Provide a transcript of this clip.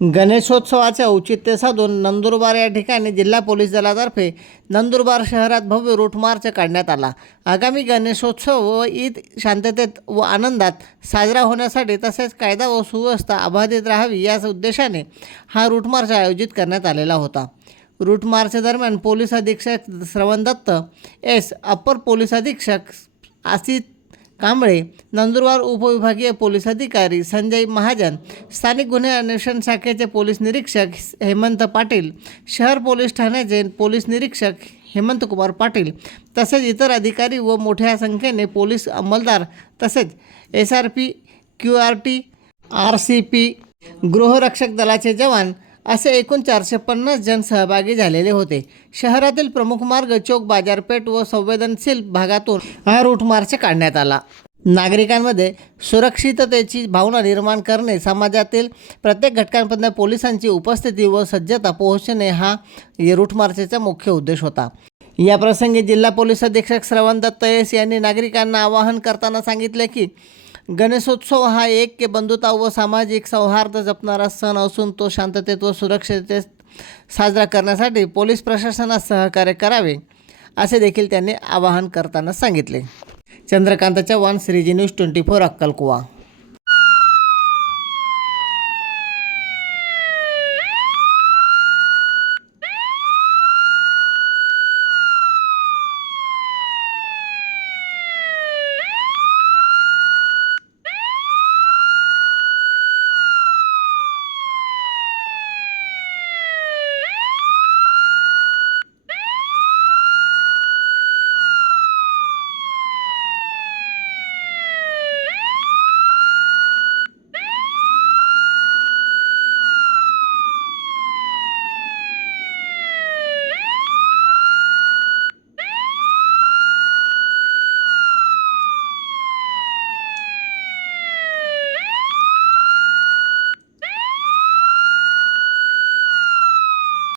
गणेशोत्सवाचे औचित्य साधून नंदुरबार या ठिकाणी जिल्हा पोलीस दलातर्फे नंदुरबार शहरात भव्य रूट मार्च काढण्यात आला. आगामी गणेशोत्सव व ईद शांततेत व आनंदात साजरा होण्यासाठी तसेच कायदा व सुव्यवस्था अबाधित राहावी या उद्देशाने हा रूट मार्च आयोजित करण्यात आलेला होता. रूट मार्च दरम्यान पोलीस अधीक्षक श्रवण दत्त एस अप्पर पोलीस अधीक्षक आसित कांबळे नंदुरबार उपविभागीय पोलीस अधिकारी संजय महाजन स्थानिक गुन्हे अन्वेषण शाखेचे पोलीस निरीक्षक हेमंत पाटील शहर पोलीस ठाण्याचे पोलीस निरीक्षक हेमंत कुमार पाटील तसेच इतर अधिकारी व मोठ्या संख्येने पोलीस अंमलदार तसेच S R P Q R T R C P गृहरक्षक दलाचे जवान असे एकूण चारशे पन्नास जण सहभागी झालेले होते. शहरातील प्रमुख मार्ग चौक बाजारपेठ व संवेदनशील भागातून हा रूट मार्च काढण्यात आला. नागरिकांमध्ये सुरक्षिततेची भावना निर्माण करणे समाजातील प्रत्येक घटकांपर्यंत पोलिसांची उपस्थिती व सज्जता पोहोचणे हा रूट मार्चचा मुख्य उद्देश होता. याप्रसंगी जिल्हा पोलीस अधीक्षक श्रवण दत्त एस यांनी नागरिकांना आवाहन करताना सांगितले की गणेशोत्सव हा एक के बंधुता व सामाजिक सौहार्द जपणारा सण असून तो शांततेत व सुरक्षिततेत साजरा करण्यासाठी पोलीस प्रशासनास सहकार्य करावे असे देखील त्यांनी आवाहन करताना सांगितले. Chandrakant Chavan Shriji news twenty four अक्कलकुवा